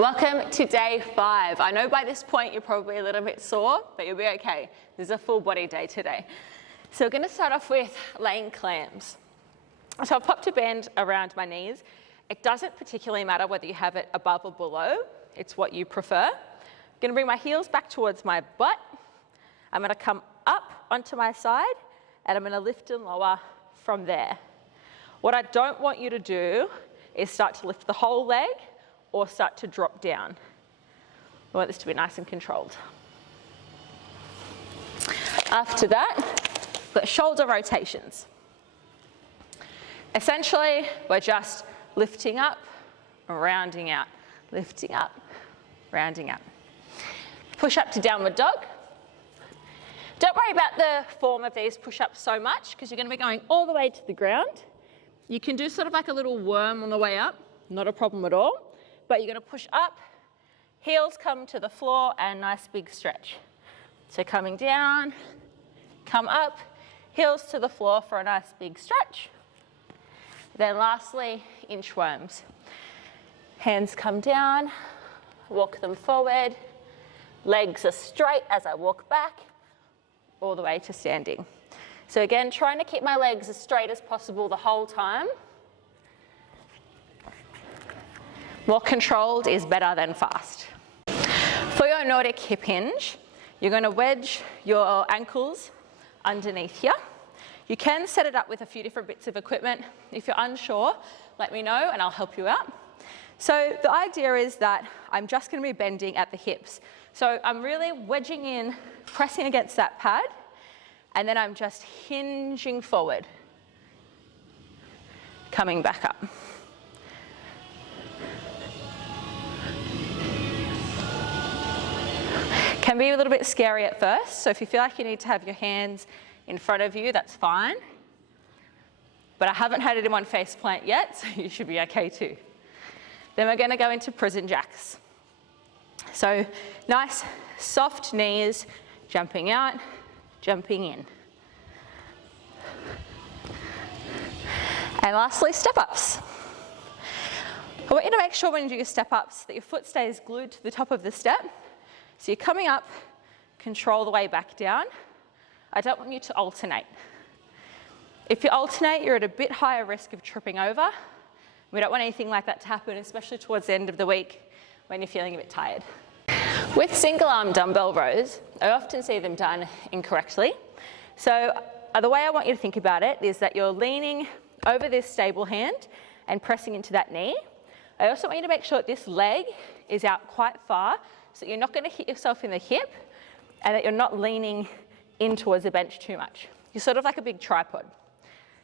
Welcome to day 5. I know by this point you're probably a little bit sore, but you'll be okay. This is a full body day today. So we're going to start off with laying clams. So I've popped a band around my knees. It doesn't particularly matter whether you have it above or below. It's what you prefer. I'm going to bring my heels back towards my butt. I'm going to come up onto my side, and I'm going to lift and lower from there. What I don't want you to do is start to lift the whole leg or start to drop down. I want this to be nice and controlled. After that, we've got shoulder rotations. Essentially, we're just lifting up, rounding out, lifting up, rounding out. Push up to downward dog. Don't worry about the form of these push-ups so much because you're going to be going all the way to the ground. You can do sort of like a little worm on the way up, not a problem at all. But you're going to push up, heels come to the floor, and nice big stretch. So coming down, come up, heels to the floor for a nice big stretch. Then lastly, inchworms. Hands come down, walk them forward, legs are straight as I walk back, all the way to standing. So again, trying to keep my legs as straight as possible the whole time. More controlled is better than fast. For your Nordic hip hinge, you're going to wedge your ankles underneath here. You can set it up with a few different bits of equipment. If you're unsure, let me know and I'll help you out. So the idea is that I'm just going to be bending at the hips. So I'm really wedging in, pressing against that pad, and then I'm just hinging forward, coming back up. Can be a little bit scary at first, so if you feel like you need to have your hands in front of you, that's fine. But I haven't had it in one face plant yet, so you should be okay too. Then we're going to go into prison jacks. So nice, soft knees, jumping out, jumping in. And lastly, step-ups. I want you to make sure when you do your step-ups that your foot stays glued to the top of the step. So you're coming up, control the way back down. I don't want you to alternate. If you alternate, you're at a bit higher risk of tripping over. We don't want anything like that to happen, especially towards the end of the week when you're feeling a bit tired. With single arm dumbbell rows, I often see them done incorrectly. So the way I want you to think about it is that you're leaning over this stable hand and pressing into that knee. I also want you to make sure that this leg is out quite far so you're not going to hit yourself in the hip and that you're not leaning in towards the bench too much. You're sort of like a big tripod.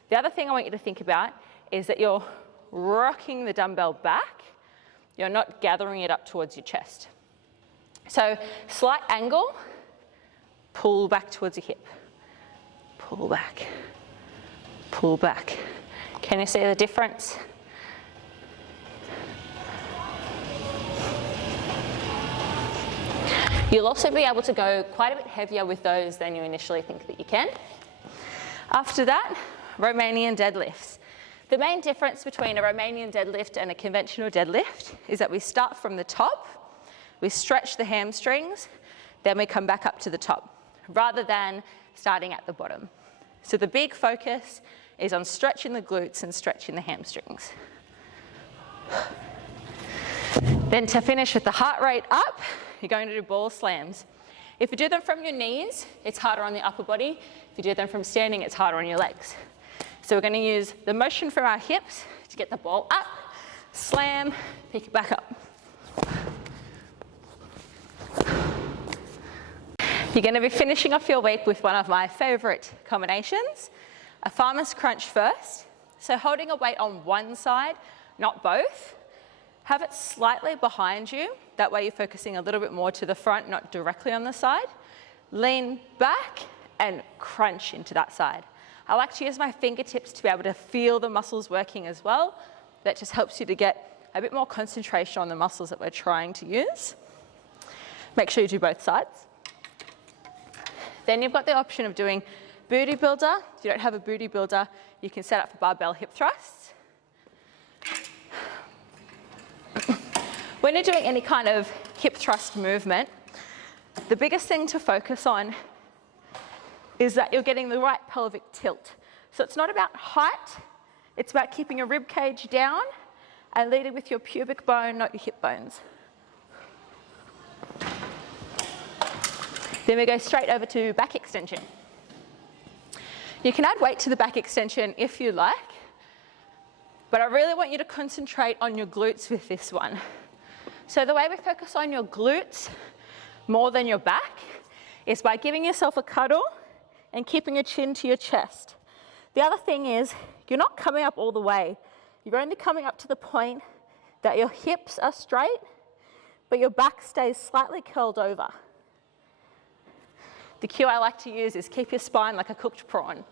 The other thing I want you to think about is that you're rocking the dumbbell back. You're not gathering it up towards your chest. So slight angle, pull back towards your hip. Pull back, pull back. Can you see the difference? You'll also be able to go quite a bit heavier with those than you initially think that you can. After that, Romanian deadlifts. The main difference between a Romanian deadlift and a conventional deadlift is that we start from the top, we stretch the hamstrings, then we come back up to the top, rather than starting at the bottom. So the big focus is on stretching the glutes and stretching the hamstrings. Then to finish with the heart rate up, you're going to do ball slams. If you do them from your knees, it's harder on the upper body. If you do them from standing, it's harder on your legs. So we're going to use the motion from our hips to get the ball up, slam, pick it back up. You're going to be finishing off your week with one of my favorite combinations, a farmer's crunch first. So holding a weight on one side, not both. Have it slightly behind you. That way you're focusing a little bit more to the front, not directly on the side. Lean back and crunch into that side. I like to use my fingertips to be able to feel the muscles working as well. That just helps you to get a bit more concentration on the muscles that we're trying to use. Make sure you do both sides. Then you've got the option of doing booty builder. If you don't have a booty builder, you can set up for barbell hip thrusts. When you're doing any kind of hip thrust movement, the biggest thing to focus on is that you're getting the right pelvic tilt. So it's not about height, it's about keeping your rib cage down and leading with your pubic bone, not your hip bones. Then we go straight over to back extension. You can add weight to the back extension if you like, but I really want you to concentrate on your glutes with this one. So the way we focus on your glutes more than your back is by giving yourself a cuddle and keeping your chin to your chest. The other thing is, you're not coming up all the way. You're only coming up to the point that your hips are straight, but your back stays slightly curled over. The cue I like to use is keep your spine like a cooked prawn.